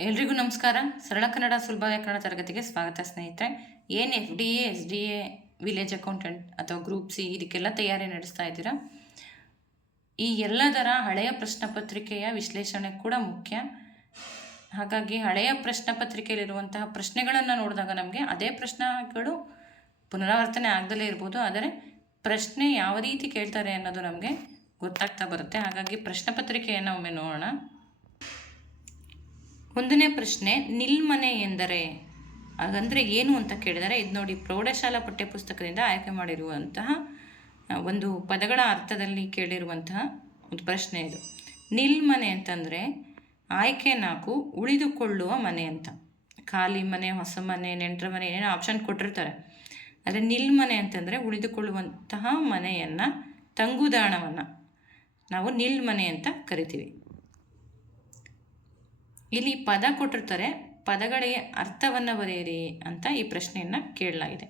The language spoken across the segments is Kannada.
ಎಲ್ರಿಗೂ ನಮಸ್ಕಾರ. ಸರಳ ಕನ್ನಡ ಸುಲಭ ವ್ಯಾಕರಣ ತರಗತಿಗೆ ಸ್ವಾಗತ ಸ್ನೇಹಿತರೆ. ಏನು F D A S D A village accountant ಅಥವಾ ಗ್ರೂಪ್ ಸಿ ಇದಕ್ಕೆಲ್ಲ ತಯಾರಿ ನಡೆಸ್ತಾ ಇದ್ದೀರಾ? ಈ ಎಲ್ಲದರ ಹಳೆಯ ಪ್ರಶ್ನೆ ಪತ್ರಿಕೆಯ ವಿಶ್ಲೇಷಣೆ ಕೂಡ ಮುಖ್ಯ. ಹಾಗಾಗಿ ಹಳೆಯ ಪ್ರಶ್ನೆ ಪತ್ರಿಕೆಯಲ್ಲಿರುವಂತಹ ಪ್ರಶ್ನೆಗಳನ್ನು ನೋಡಿದಾಗ ನಮಗೆ ಅದೇ ಪ್ರಶ್ನೆಗಳು ಪುನರಾವರ್ತನೆ ಆಗದಲ್ಲೇ ಇರ್ಬೋದು. ಆದರೆ ಪ್ರಶ್ನೆ ಯಾವ ರೀತಿ ಕೇಳ್ತಾರೆ ಅನ್ನೋದು ನಮಗೆ ಗೊತ್ತಾಗ್ತಾ ಬರುತ್ತೆ. ಹಾಗಾಗಿ ಪ್ರಶ್ನೆ ಪತ್ರಿಕೆಯನ್ನು ಒಮ್ಮೆ ನೋಡೋಣ. ಒಂದನೇ ಪ್ರಶ್ನೆ ನಿಲ್ಮನೆ ಎಂದರೆ? ಹಾಗಂದರೆ ಏನು ಅಂತ ಕೇಳಿದರೆ, ಇದು ನೋಡಿ ಪ್ರೌಢಶಾಲಾ ಪಠ್ಯಪುಸ್ತಕದಿಂದ ಆಯ್ಕೆ ಮಾಡಿರುವಂತಹ ಒಂದು ಪದಗಳ ಅರ್ಥದಲ್ಲಿ ಕೇಳಿರುವಂತಹ ಒಂದು ಪ್ರಶ್ನೆ ಇದು. ನಿಲ್ಮನೆ ಅಂತಂದರೆ, ಆಯ್ಕೆ ನಾಲ್ಕು, ಉಳಿದುಕೊಳ್ಳುವ ಮನೆ ಅಂತ. ಖಾಲಿ ಮನೆ, ಹೊಸ ಮನೆ, ನೆಂಟರ ಮನೆ, ಏನೇನೋ ಆಪ್ಷನ್ ಕೊಟ್ಟಿರ್ತಾರೆ. ಆದರೆ ನಿಲ್ಮನೆ ಅಂತಂದರೆ ಉಳಿದುಕೊಳ್ಳುವಂತಹ ಮನೆಯನ್ನು, ತಂಗುದಾಣವನ್ನು. ನಾವು ನಿಲ್ಮನೆ ಅಂತ ಕರಿತೀವಿ. ಇಲ್ಲಿ ಪದ ಕೊಟ್ಟಿರ್ತಾರೆ. ಪದಗಳಿಗೆ ಅರ್ಥವನ್ನು ಬರೆಯಿರಿ ಅಂತ ಈ ಪ್ರಶ್ನೆಯನ್ನು ಕೇಳಲಾಗಿದೆ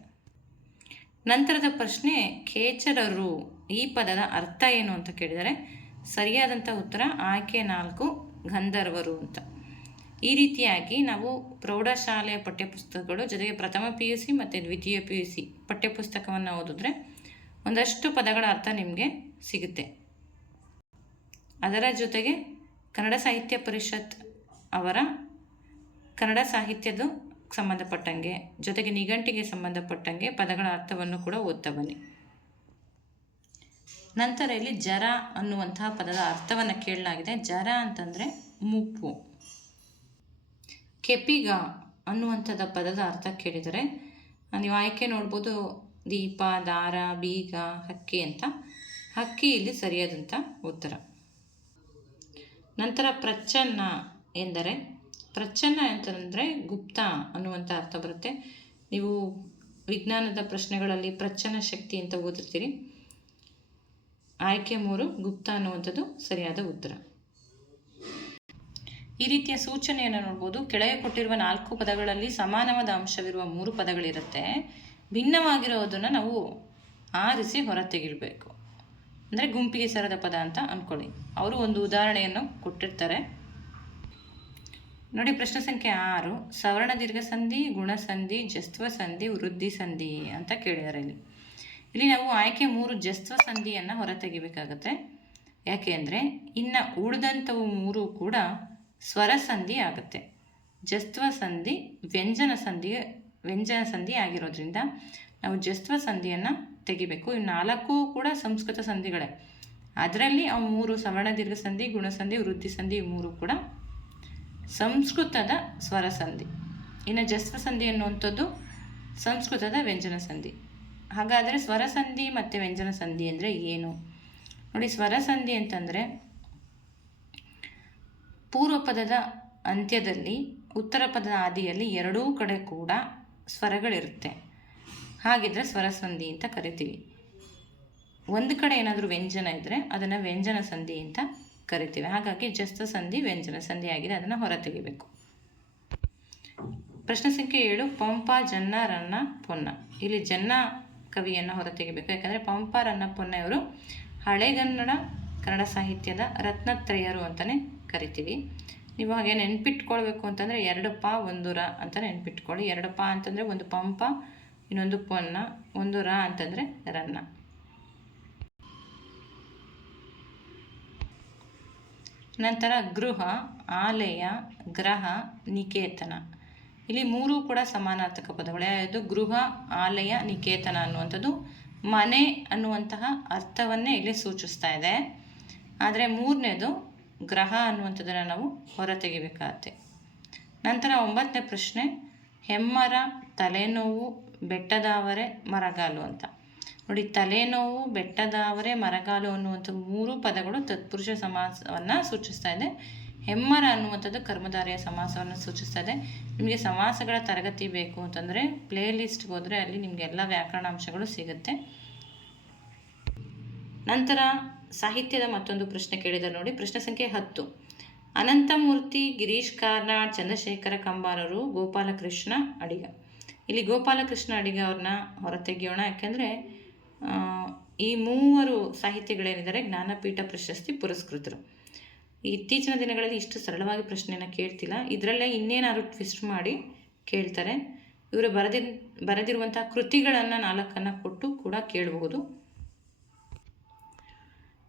ನಂತರದ ಪ್ರಶ್ನೆ ಖೇಚರರು ಈ ಪದದ ಅರ್ಥ ಏನು ಅಂತ ಕೇಳಿದರೆ ಸರಿಯಾದಂಥ ಉತ್ತರ ಆಯ್ಕೆ ನಾಲ್ಕು, ಗಂಧರ್ವರು ಅಂತ. ಈ ರೀತಿಯಾಗಿ ನಾವು ಪ್ರೌಢಶಾಲೆಯ ಪಠ್ಯಪುಸ್ತಕಗಳು ಜೊತೆಗೆ ಪ್ರಥಮ ಪಿ ಯು ಸಿ ಮತ್ತು ದ್ವಿತೀಯ ಪಿ ಯು ಸಿ ಪಠ್ಯಪುಸ್ತಕವನ್ನು ಓದಿದ್ರೆ ಒಂದಷ್ಟು ಪದಗಳ ಅರ್ಥ ನಿಮಗೆ ಸಿಗುತ್ತೆ. ಅದರ ಜೊತೆಗೆ ಕನ್ನಡ ಸಾಹಿತ್ಯ ಪರಿಷತ್ ಅವರ ಕನ್ನಡ ಸಾಹಿತ್ಯದ ಸಂಬಂಧಪಟ್ಟಂಗೆ, ಜೊತೆಗೆ ನಿಘಂಟಿಗೆ ಸಂಬಂಧಪಟ್ಟಂಗೆ ಪದಗಳ ಅರ್ಥವನ್ನು ಕೂಡ ಓದ್ತಾ ಬನ್ನಿ ನಂತರ ಇಲ್ಲಿ ಜರ ಅನ್ನುವಂತಹ ಪದದ ಅರ್ಥವನ್ನು ಕೇಳಲಾಗಿದೆ. ಜರ ಅಂತಂದರೆ ಮುಪ್ಪು ಕೆಪಿಗ ಅನ್ನುವಂಥದ ಪದದ ಅರ್ಥ ಕೇಳಿದರೆ, ನೀವು ಆಯ್ಕೆ ನೋಡ್ಬೋದು, ದೀಪ, ದಾರ, ಬೀಗ, ಹಕ್ಕಿ ಅಂತ. ಹಕ್ಕಿ ಇಲ್ಲಿ ಸರಿಯಾದಂಥ ಉತ್ತರ. ನಂತರ ಪ್ರಚ್ಛನ್ನ ಎಂದರೆ ಪ್ರಚ್ಛನ್ನ ಅಂತಂದರೆ ಗುಪ್ತ ಅನ್ನುವಂಥ ಅರ್ಥ ಬರುತ್ತೆ. ನೀವು ವಿಜ್ಞಾನದ ಪ್ರಶ್ನೆಗಳಲ್ಲಿ ಪ್ರಚ್ಛನ್ನ ಶಕ್ತಿ ಅಂತ ಓದಿರ್ತೀರಿ. ಆಯ್ಕೆ ಮೂರು ಗುಪ್ತ ಅನ್ನುವಂಥದ್ದು ಸರಿಯಾದ ಉತ್ತರ. ಈ ರೀತಿಯ ಸೂಚನೆಯನ್ನು ನೋಡ್ಬೋದು. ಕೆಳಗೆ ಕೊಟ್ಟಿರುವ ನಾಲ್ಕು ಪದಗಳಲ್ಲಿ ಸಮಾನವಾದ ಅಂಶವಿರುವ ಮೂರು ಪದಗಳಿರುತ್ತೆ. ಭಿನ್ನವಾಗಿರೋದನ್ನು ನಾವು ಆರಿಸಿ ಹೊರತೆಗಿಡಬೇಕು ಅಂದರೆ ಗುಂಪಿಗೆ ಸೇರದ ಪದ ಅಂತ ಅಂದ್ಕೊಳ್ಳಿ ಅವರು ಒಂದು ಉದಾಹರಣೆಯನ್ನು ಕೊಟ್ಟಿರ್ತಾರೆ. ನೋಡಿ ಪ್ರಶ್ನೆ ಸಂಖ್ಯೆ ಆರು. ಸವರ್ಣ ದೀರ್ಘ ಸಂಧಿ ಗುಣಸಂಧಿ ಜಸ್ತ್ವ ಸಂಧಿ ವೃದ್ಧಿ ಸಂಧಿ ಅಂತ ಕೇಳಿದ್ದಾರೆ ಇಲ್ಲಿ. ಇಲ್ಲಿ ನಾವು ಆಯ್ಕೆ ಮೂರು ಜಸ್ತ್ವ ಸಂಧಿಯನ್ನು ಹೊರತೆಗಿಬೇಕಾಗತ್ತೆ. ಯಾಕೆ ಅಂದರೆ ಇನ್ನು ಉಳಿದಂಥವು ಮೂರು ಕೂಡ ಸ್ವರ ಸಂಧಿ ಆಗುತ್ತೆ. ಜಸ್ತ್ವ ಸಂಧಿ ವ್ಯಂಜನ ಸಂಧಿ ವ್ಯಂಜನ ಸಂಧಿ ಆಗಿರೋದ್ರಿಂದ ನಾವು ಜಸ್ತ್ವ ಸಂಧಿಯನ್ನು ತೆಗಿಬೇಕು. ಇವು ನಾಲ್ಕು ಕೂಡ ಸಂಸ್ಕೃತ ಸಂಧಿಗಳೇ. ಅದರಲ್ಲಿ ಅವು ಮೂರು ಸವರ್ಣ ದೀರ್ಘ ಸಂಧಿ ಗುಣಸಂಧಿ ವೃದ್ಧಿ ಸಂಧಿ ಮೂರು ಕೂಡ ಸಂಸ್ಕೃತದ ಸ್ವರ ಸಂಧಿ ಇನ್ನು ಜಸ್ವ ಸಂಧಿ ಅನ್ನುವಂಥದ್ದು ಸಂಸ್ಕೃತದ ವ್ಯಂಜನ ಸಂಧಿ. ಹಾಗಾದರೆ ಸ್ವರ ಸಂಧಿ ಮತ್ತು ವ್ಯಂಜನ ಸಂಧಿ ಅಂದರೆ ಏನು? ನೋಡಿ ಸ್ವರ ಸಂಧಿ ಅಂತಂದರೆ ಪೂರ್ವ ಪದದ ಅಂತ್ಯದಲ್ಲಿ, ಉತ್ತರ ಪದದ ಆದಿಯಲ್ಲಿ ಎರಡೂ ಕಡೆ ಕೂಡ ಸ್ವರಗಳಿರುತ್ತೆ. ಹಾಗಿದ್ರೆ ಸ್ವರ ಸಂಧಿ ಅಂತ ಕರಿತೀವಿ. ಒಂದು ಕಡೆ ಏನಾದರೂ ವ್ಯಂಜನ ಇದ್ದರೆ ಅದನ್ನು ವ್ಯಂಜನ ಸಂಧಿ ಅಂತ ಕರಿತೀವಿ. ಹಾಗಾಗಿ ಜಸ್ತ ಸಂಧಿ, ವ್ಯಂಜನ ಸಂಧಿ ಆಗಿದೆ, ಅದನ್ನು ಹೊರತೆಗಿಬೇಕು ಪ್ರಶ್ನೆ ಸಂಖ್ಯೆ ಏಳು, ಪಂಪ, ಜನ್ನ, ರನ್ನ, ಪೊನ್ನ. ಇಲ್ಲಿ ಜನ್ನ ಕವಿಯನ್ನು ಹೊರತೆಗಿಬೇಕು ಯಾಕಂದರೆ ಪಂಪ, ರನ್ನ, ಪೊನ್ನ ಇವರು ಹಳೆಗನ್ನಡ ಕನ್ನಡ ಸಾಹಿತ್ಯದ ರತ್ನತ್ರಯರು ಅಂತಲೇ ಕರಿತೀವಿ. ನೀವು ಹಾಗೆ ನೆನ್ಪಿಟ್ಕೊಳ್ಬೇಕು ಅಂತಂದರೆ ಎರಡು ಪ, ಒಂದು ರ ಅಂತ ನೆನ್ಪಿಟ್ಕೊಳ್ಳಿ. ಎರಡು ಪ ಅಂತಂದರೆ ಒಂದು ಪಂಪ, ಇನ್ನೊಂದು ಪೊನ್ನ, ಒಂದು ರ ಅಂತಂದರೆ ರನ್ನ. ನಂತರ ಗೃಹ, ಆಲಯ, ಗ್ರಹ, ನಿಕೇತನ. ಇಲ್ಲಿ ಮೂರೂ ಕೂಡ ಸಮಾನಾರ್ಥಕ ಪದಗಳು. ಯಾವುದು ಗೃಹ, ಆಲಯ, ನಿಕೇತನ ಅನ್ನುವಂಥದ್ದು ಮನೆ ಅನ್ನುವಂತಹ ಅರ್ಥವನ್ನೇ ಇಲ್ಲಿ ಸೂಚಿಸ್ತಾ ಇದೆ. ಆದರೆ ಮೂರನೇದು ಗ್ರಹ ಅನ್ನುವಂಥದ್ದನ್ನು ನಾವು ಹೊರತೆಗಿಬೇಕಾಗತ್ತೆ. ನಂತರ ಒಂಬತ್ತನೇ ಪ್ರಶ್ನೆ, ಹೆಮ್ಮರ, ತಲೆನೋವು ಬೆಟ್ಟದಾವರೆ ಮರಗಾಲು ಅಂತ. ನೋಡಿ, ತಲೆನೋವು, ಬೆಟ್ಟದಾವರೆ, ಮರಗಾಲು ಅನ್ನುವಂಥ ಮೂರು ಪದಗಳು ತತ್ಪುರುಷ ಸಮಾಸವನ್ನು ಸೂಚಿಸ್ತಾ ಇದೆ. ಹೆಮ್ಮರ ಅನ್ನುವಂಥದ್ದು ಕರ್ಮಧಾರೆಯ ಸಮಾಸವನ್ನು ಸೂಚಿಸ್ತಾ ಇದೆ. ನಿಮಗೆ ಸಮಾಸಗಳ ತರಗತಿ ಬೇಕು ಅಂತಂದರೆ ಪ್ಲೇ ಲಿಸ್ಟ್ಗೆ ಹೋದರೆ ಅಲ್ಲಿ ನಿಮಗೆ ಎಲ್ಲ ವ್ಯಾಕರಣಾಂಶಗಳು ಸಿಗುತ್ತೆ. ನಂತರ ಸಾಹಿತ್ಯದ ಮತ್ತೊಂದು ಪ್ರಶ್ನೆ ಕೇಳಿದ ನೋಡಿ, ಪ್ರಶ್ನೆ ಸಂಖ್ಯೆ ಹತ್ತು. ಅನಂತಮೂರ್ತಿ ಗಿರೀಶ್ ಕಾರ್ನಾಡ್, ಚಂದ್ರಶೇಖರ ಕಂಬಾರರು, ಗೋಪಾಲಕೃಷ್ಣ, ಅಡಿಗ. ಇಲ್ಲಿ ಗೋಪಾಲಕೃಷ್ಣ ಅಡಿಗೆ ಅವ್ರನ್ನ ಹೊರತೆಗೆಯೋಣ. ಯಾಕೆಂದರೆ ಈ ಮೂವರು ಸಾಹಿತ್ಯಗಳೇನಿದ್ದಾರೆ, ಜ್ಞಾನಪೀಠ ಪ್ರಶಸ್ತಿ ಪುರಸ್ಕೃತರು. ಇತ್ತೀಚಿನ ದಿನಗಳಲ್ಲಿ ಇಷ್ಟು ಸರಳವಾಗಿ ಪ್ರಶ್ನೆಯನ್ನು ಕೇಳ್ತಿಲ್ಲ. ಇದರಲ್ಲೇ ಇನ್ನೇನಾದ್ರು ಟ್ವಿಸ್ಟ್ ಮಾಡಿ ಕೇಳ್ತಾರೆ. ಇವರು ಬರೆದಿ ಬರೆದಿರುವಂಥ ಕೃತಿಗಳನ್ನು ನಾಲ್ಕನ್ನು ಕೊಟ್ಟು ಕೂಡ ಕೇಳಬಹುದು.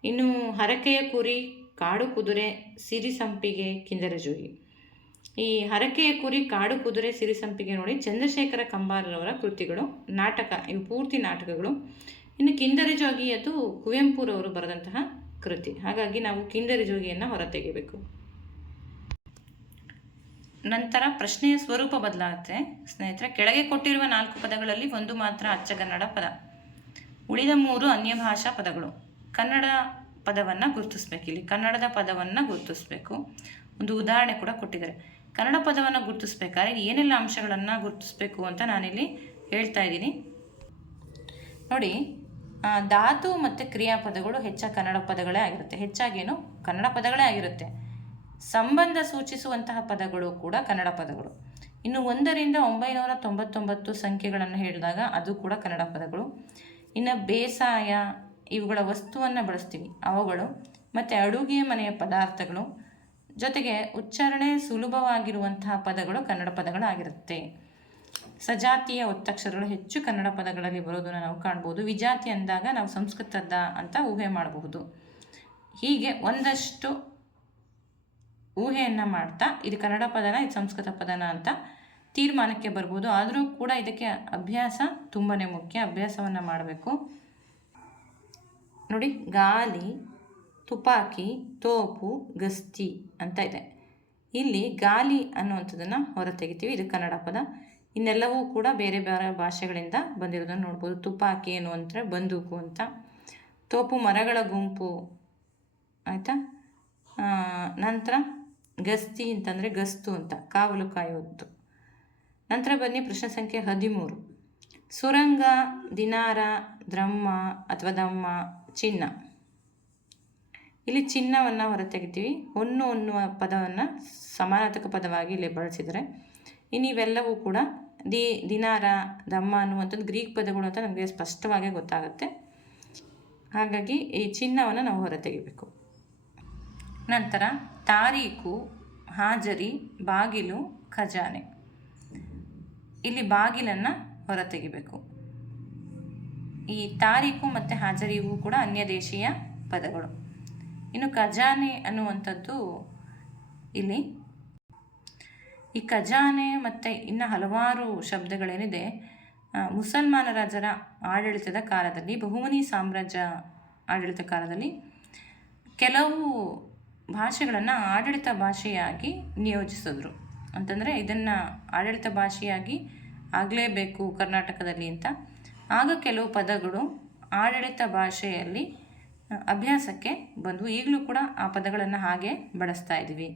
ಇನ್ನು ಹರಕೆಯ ಕುರಿ, ಕಾಡು ಕುದುರೆ ಸಿರಿ ಸಂಪಿಗೆ ಕಿಂದರ ಜೋಗಿ ಈ ಹರಕೆಯ ಕುರಿ ಕಾಡು ಕುದುರೆ ಸಿರಿಸಂಪಿಗೆ ನೋಡಿ ಚಂದ್ರಶೇಖರ ಕಂಬಾರರವರ ಕೃತಿಗಳು, ನಾಟಕ, ಇವು ಪೂರ್ತಿ ನಾಟಕಗಳು. ಇನ್ನು ಕಿಂದರ ಜೋಗಿಯದು ಕುವೆಂಪುರವರು ಬರೆದಂತಹ ಕೃತಿ. ಹಾಗಾಗಿ ನಾವು ಕಿಂದರ ಜೋಗಿಯನ್ನು ಹೊರತೆಗೆಯಬೇಕು. ನಂತರ ಪ್ರಶ್ನೆಯ ಸ್ವರೂಪ ಬದಲಾಗುತ್ತೆ ಸ್ನೇಹಿತರೆ, ಕೆಳಗೆ ಕೊಟ್ಟಿರುವ ನಾಲ್ಕು ಪದಗಳಲ್ಲಿ ಒಂದು ಮಾತ್ರ ಅಚ್ಚಗನ್ನಡ ಪದ. ಉಳಿದ ಮೂರು ಅನ್ಯ ಭಾಷಾ ಪದಗಳು. ಕನ್ನಡ ಪದವನ್ನು ಗುರುತಿಸ್ಬೇಕು. ಇಲ್ಲಿ ಕನ್ನಡದ ಪದವನ್ನು ಗುರುತಿಸ್ಬೇಕು. ಒಂದು ಉದಾಹರಣೆ ಕೂಡ ಕೊಟ್ಟಿದ್ದಾರೆ. ಕನ್ನಡ ಪದವನ್ನು ಗುರುತಿಸ್ಬೇಕಾದ್ರೆ ಏನೆಲ್ಲ ಅಂಶಗಳನ್ನು ಗುರುತಿಸ್ಬೇಕು ಅಂತ ನಾನಿಲ್ಲಿ ಹೇಳ್ತಾ ಇದ್ದೀನಿ. ನೋಡಿ ಧಾತು ಮತ್ತು ಕ್ರಿಯಾಪದಗಳು ಹೆಚ್ಚಾಗಿ ಕನ್ನಡ ಪದಗಳೇ ಆಗಿರುತ್ತೆ. ಹೆಚ್ಚಾಗೇನು ಕನ್ನಡ ಪದಗಳೇ ಆಗಿರುತ್ತೆ. ಸಂಬಂಧ ಸೂಚಿಸುವಂತಹ ಪದಗಳು ಕೂಡ ಕನ್ನಡ ಪದಗಳು. ಇನ್ನು ಒಂದರಿಂದ ಒಂಬೈನೂರ ತೊಂಬತ್ತೊಂಬತ್ತು ಸಂಖ್ಯೆಗಳನ್ನು ಹೇಳಿದಾಗ ಅದು ಕೂಡ ಕನ್ನಡ ಪದಗಳು. ಇನ್ನು ಬೇಸಾಯ, ಇವುಗಳ ವಸ್ತುವನ್ನು ಬಳಸ್ತೀವಿ. ಅವುಗಳು ಮತ್ತು ಅಡುಗೆ ಮನೆಯ ಪದಾರ್ಥಗಳು ಜೊತೆಗೆ ಉಚ್ಚಾರಣೆ ಸುಲಭವಾಗಿರುವಂತಹ ಪದಗಳು ಕನ್ನಡ ಪದಗಳಾಗಿರುತ್ತೆ. ಸಜಾತಿಯ ಒತ್ತಕ್ಷರಗಳು ಹೆಚ್ಚು ಕನ್ನಡ ಪದಗಳಲ್ಲಿ ಬರೋದನ್ನು ನಾವು ಕಾಣ್ಬೋದು. ವಿಜಾತಿ ಅಂದಾಗ ನಾವು ಸಂಸ್ಕೃತದ ಅಂತ ಊಹೆ ಮಾಡಬಹುದು. ಹೀಗೆ ಒಂದಷ್ಟು ಊಹೆಯನ್ನು ಮಾಡ್ತಾ ಇದು ಕನ್ನಡ ಪದನ, ಇದು ಸಂಸ್ಕೃತ ಪದನ ಅಂತ ತೀರ್ಮಾನಕ್ಕೆ ಬರ್ಬೋದು. ಆದರೂ ಕೂಡ ಇದಕ್ಕೆ ಅಭ್ಯಾಸ ತುಂಬಾ ಮುಖ್ಯ. ಅಭ್ಯಾಸವನ್ನು ಮಾಡಬೇಕು. ನೋಡಿ, ಗಾಲಿ ತುಪಾಕಿ, ತೋಪು, ಗಸ್ತಿ ಅಂತ ಇದೆ. ಇಲ್ಲಿ ಗಾಲಿ ಅನ್ನುವಂಥದ್ದನ್ನು ಹೊರತೆಗಿತೀವಿ. ಇದು ಕನ್ನಡ ಪದ. ಇನ್ನೆಲ್ಲವೂ ಕೂಡ ಬೇರೆ ಬೇರೆ ಭಾಷೆಗಳಿಂದ ಬಂದಿರೋದನ್ನು ನೋಡ್ಬೋದು. ತುಪಾಕಿ ಏನು ಅಂದರೆ ಬಂದೂಕು ಅಂತ. ತೋಪು ಮರಗಳ ಗುಂಪು. ಆಯಿತಾ? ನಂತರ ಗಸ್ತಿ ಅಂತಂದರೆ ಗಸ್ತು ಅಂತ, ಕಾವಲು ಕಾಯುವುದು. ನಂತರ ಬನ್ನಿ ಪ್ರಶ್ನೆ ಸಂಖ್ಯೆ ಹದಿಮೂರು. ಸುರಂಗ, ದಿನಾರ ದ್ರಮ್ಮ ಅಥವಾ ದಮ್ಮ, ಚಿನ್ನ. ಇಲ್ಲಿ ಚಿನ್ನವನ್ನು ಹೊರತೆಗಿತೀವಿ. ಹೊನ್ನು ಅನ್ನುವ ಪದವನ್ನು ಸಮಾನಾರ್ಥಕ ಪದವಾಗಿ ಇಲ್ಲಿ ಬಳಸಿದರೆ. ಇನ್ನು ಇವೆಲ್ಲವೂ ಕೂಡ ದಿ, ದಿನಾರ ದಮ್ಮ ಅನ್ನುವಂಥದ್ದು ಗ್ರೀಕ್ ಪದಗಳು ಅಂತ ನಮಗೆ ಸ್ಪಷ್ಟವಾಗಿ ಗೊತ್ತಾಗುತ್ತೆ. ಹಾಗಾಗಿ ಈ ಚಿನ್ನವನ್ನು ನಾವು ಹೊರತೆಗಿಬೇಕು ನಂತರ ತಾರೀಕು, ಹಾಜರಿ, ಬಾಗಿಲು, ಖಜಾನೆ. ಇಲ್ಲಿ ಬಾಗಿಲನ್ನು ಹೊರತೆಗಿಬೇಕು ಈ ತಾರೀಕು ಮತ್ತು ಹಾಜರಿಗೂ ಕೂಡ ಅನ್ಯ ದೇಶೀಯ ಪದಗಳು. ಇನ್ನು ಖಜಾನೆ ಅನ್ನುವಂಥದ್ದು ಇಲ್ಲಿ. ಈ ಖಜಾನೆ ಮತ್ತು ಇನ್ನು ಹಲವಾರು ಶಬ್ದಗಳೇನಿದೆ ಮುಸಲ್ಮಾನ ರಾಜರ ಆಡಳಿತದ ಕಾಲದಲ್ಲಿ ಬಹುಮನಿ ಸಾಮ್ರಾಜ್ಯ ಆಡಳಿತ ಕಾಲದಲ್ಲಿ ಕೆಲವು ಭಾಷೆಗಳನ್ನು ಆಡಳಿತ ಭಾಷೆಯಾಗಿ ನಿಯೋಜಿಸಿದ್ರು. ಅಂತಂದರೆ ಇದನ್ನು ಆಡಳಿತ ಭಾಷೆಯಾಗಿ ಆಗಲೇಬೇಕು ಕರ್ನಾಟಕದಲ್ಲಿ ಅಂತ. ಆಗ ಕೆಲವು ಪದಗಳು ಆಡಳಿತ ಭಾಷೆಯಲ್ಲಿ ಅಭ್ಯಾಸಕ್ಕೆ ಬಂದು ಈಗಲೂ ಕೂಡ ಆ ಪದಗಳನ್ನು ಹಾಗೆ ಬಳಸ್ತಾ ಇದ್ದೀವಿ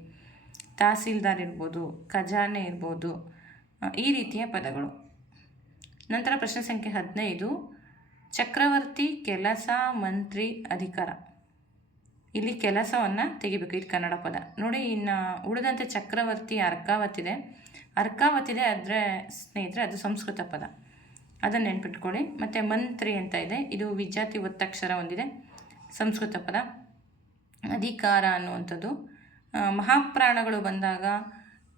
ತಹಸೀಲ್ದಾರ್ ಇರ್ಬೋದು, ಖಜಾನೆ ಇರ್ಬೋದು ಈ ರೀತಿಯ ಪದಗಳು. ನಂತರ ಪ್ರಶ್ನೆ ಸಂಖ್ಯೆ ಹದಿನೈದು, ಚಕ್ರವರ್ತಿ ಕೆಲಸ ಮಂತ್ರಿ ಅಧಿಕಾರ. ಇಲ್ಲಿ ಕೆಲಸವನ್ನು ತೆಗಿಬೇಕು ಇದು ಕನ್ನಡ ಪದ. ನೋಡಿ, ಇನ್ನು ಉಳಿದಂತೆ ಚಕ್ರವರ್ತಿ ಅರ್ಕಾವತಿದೆ ಅರ್ಕಾವತಿದೆ ಆದರೆ ಸ್ನೇಹಿತರೆ, ಅದು ಸಂಸ್ಕೃತ ಪದ. ಅದನ್ನು ನೆನ್ಪಿಟ್ಕೊಳ್ಳಿ. ಮತ್ತು ಮಂತ್ರಿ ಅಂತ ಇದೆ. ಇದು ವಿಜಾತಿ ಒತ್ತಕ್ಷರ ಹೊಂದಿದೆ ಸಂಸ್ಕೃತ ಪದ. ಅಧಿಕಾರ ಅನ್ನುವಂಥದ್ದು. ಮಹಾಪ್ರಾಣಗಳು ಬಂದಾಗ,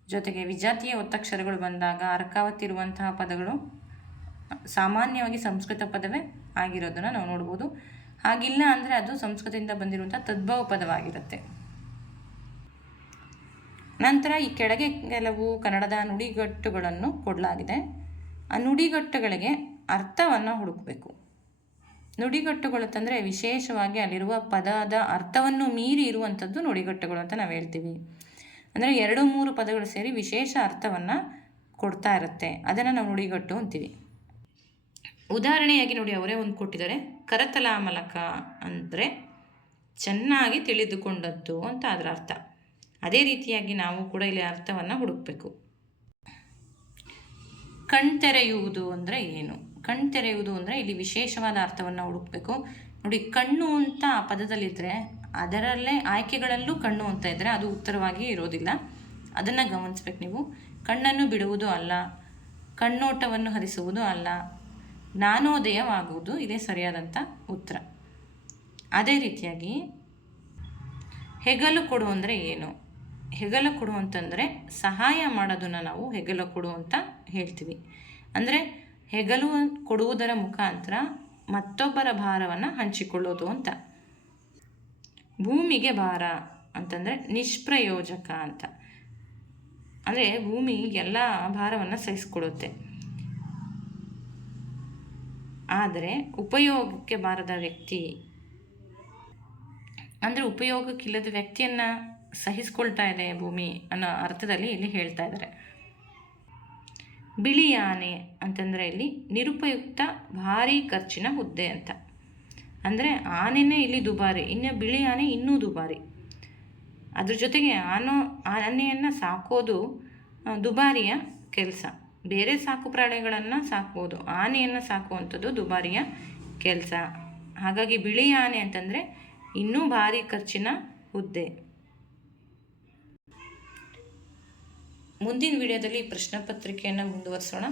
ಜೊತೆಗೆ ವಿಜಾತಿಯ ಒತ್ತಕ್ಷರಗಳು ಬಂದಾಗ ಅರ್ಕಾವತಿ ಇರುವಂತಹ ಪದಗಳು, ಸಾಮಾನ್ಯವಾಗಿ ಸಂಸ್ಕೃತ ಪದವೇ ಆಗಿರೋದನ್ನು ನಾವು ನೋಡ್ಬೋದು. ಹಾಗಿಲ್ಲ ಅಂದರೆ ಅದು ಸಂಸ್ಕೃತದಿಂದ ಬಂದಿರುವಂಥ ತದ್ಭವ ಪದವಾಗಿರುತ್ತೆ. ನಂತರ ಈ ಕೆಳಗೆ ಕೆಲವು ಕನ್ನಡದ ನುಡಿಗಟ್ಟುಗಳನ್ನು ಕೊಡಲಾಗಿದೆ. ಆ ನುಡಿಗಟ್ಟುಗಳಿಗೆ ಅರ್ಥವನ್ನು ಹುಡುಕಬೇಕು. ನುಡಿಗಟ್ಟುಗಳು ಅಂತಂದರೆ ವಿಶೇಷವಾಗಿ ಅಲ್ಲಿರುವ ಪದದ ಅರ್ಥವನ್ನು ಮೀರಿ ಇರುವಂಥದ್ದು ನುಡಿಗಟ್ಟುಗಳು ಅಂತ ನಾವು ಹೇಳ್ತೀವಿ. ಅಂದರೆ ಎರಡು ಮೂರು ಪದಗಳು ಸೇರಿ ವಿಶೇಷ ಅರ್ಥವನ್ನು ಕೊಡ್ತಾ ಇರುತ್ತೆ. ಅದನ್ನು ನಾವು ನುಡಿಗಟ್ಟು ಅಂತೀವಿ. ಉದಾಹರಣೆಯಾಗಿ ನೋಡಿ, ಅವರೇ ಒಂದು ಕೊಟ್ಟಿದ್ದಾರೆ. ಕರತಲಾಮಲಕ ಅಂದರೆ ಚೆನ್ನಾಗಿ ತಿಳಿದುಕೊಂಡದ್ದು ಅಂತ ಅದರ ಅರ್ಥ. ಅದೇ ರೀತಿಯಾಗಿ ನಾವು ಕೂಡ ಇಲ್ಲಿ ಅರ್ಥವನ್ನು ಹುಡುಕಬೇಕು. ಕಣ್ತೆರೆಯುವುದು ಅಂದರೆ ಏನು? ಕಣ್ತೆರೆಯುವುದು ಅಂದರೆ ಇಲ್ಲಿ ವಿಶೇಷವಾದ ಅರ್ಥವನ್ನು ಹುಡುಕಬೇಕು. ನೋಡಿ, ಕಣ್ಣು ಅಂತ ಆ ಪದದಲ್ಲಿದ್ದರೆ ಅದರಲ್ಲೇ ಆಯ್ಕೆಗಳಲ್ಲೂ ಕಣ್ಣು ಅಂತ ಇದ್ದರೆ ಅದು ಉತ್ತರವಾಗಿ ಇರೋದಿಲ್ಲ. ಅದನ್ನು ಗಮನಿಸ್ಬೇಕು ನೀವು. ಕಣ್ಣನ್ನು ಬಿಡುವುದು ಅಲ್ಲ, ಕಣ್ಣೋಟವನ್ನು ಹರಿಸುವುದು ಅಲ್ಲ, ಜ್ಞಾನೋದಯವಾಗುವುದು ಇದೇ ಸರಿಯಾದಂಥ ಉತ್ತರ. ಅದೇ ರೀತಿಯಾಗಿ ಹೆಗಲು ಕೊಡು ಅಂದರೆ ಏನು? ಹೆಗಲು ಕೊಡು ಅಂತಂದರೆ ಸಹಾಯ ಮಾಡೋದನ್ನು ನಾವು ಹೆಗಲು ಕೊಡು ಅಂತ ಹೇಳ್ತೀವಿ. ಅಂದರೆ ಹೆಗಲು ಕೊಡುವುದರ ಮುಖಾಂತರ ಮತ್ತೊಬ್ಬರ ಭಾರವನ್ನು ಹಂಚಿಕೊಳ್ಳೋದು ಅಂತ. ಭೂಮಿಗೆ ಭಾರ ಅಂತಂದರೆ ನಿಷ್ಪ್ರಯೋಜಕ ಅಂತ. ಅಂದರೆ ಭೂಮಿ ಎಲ್ಲ ಭಾರವನ್ನು ಸಹಿಸಿಕೊಡುತ್ತೆ ಆದರೆ ಉಪಯೋಗಕ್ಕೆ ಬಾರದ ವ್ಯಕ್ತಿ, ಅಂದರೆ ಉಪಯೋಗಕ್ಕಿಲ್ಲದ ವ್ಯಕ್ತಿಯನ್ನು ಸಹಿಸ್ಕೊಳ್ತಾ ಇದೆ ಭೂಮಿ ಅನ್ನೋ ಅರ್ಥದಲ್ಲಿ ಇಲ್ಲಿ ಹೇಳ್ತಾ ಇದ್ದಾರೆ. ಬಿಳಿ ಆನೆ ಅಂತಂದರೆ ಇಲ್ಲಿ ನಿರುಪಯುಕ್ತ ಭಾರಿ ಖರ್ಚಿನ ಹುದ್ದೆ ಅಂತ. ಅಂದರೆ ಆನೆನೇ ಇಲ್ಲಿ ದುಬಾರಿ, ಇನ್ನು ಬಿಳಿ ಆನೆ ಇನ್ನೂ ದುಬಾರಿ. ಅದ್ರ ಜೊತೆಗೆ ಆನೋ, ಆನೆಯನ್ನು ಸಾಕೋದು ದುಬಾರಿಯ ಕೆಲಸ. ಬೇರೆ ಸಾಕು ಪ್ರಾಣಿಗಳನ್ನು ಸಾಕ್ಬೋದು, ಆನೆಯನ್ನು ಸಾಕುವಂಥದ್ದು ದುಬಾರಿಯ ಕೆಲಸ. ಹಾಗಾಗಿ ಬಿಳಿ ಆನೆ ಅಂತಂದರೆ ಇನ್ನೂ ಭಾರಿ ಖರ್ಚಿನ ಹುದ್ದೆ. ಮುಂದಿನ ವಿಡಿಯೋದಲ್ಲಿ ಪ್ರಶ್ನೆ ಪತ್ರಿಕೆಯನ್ನು ಮುಂದುವರಿಸೋಣ.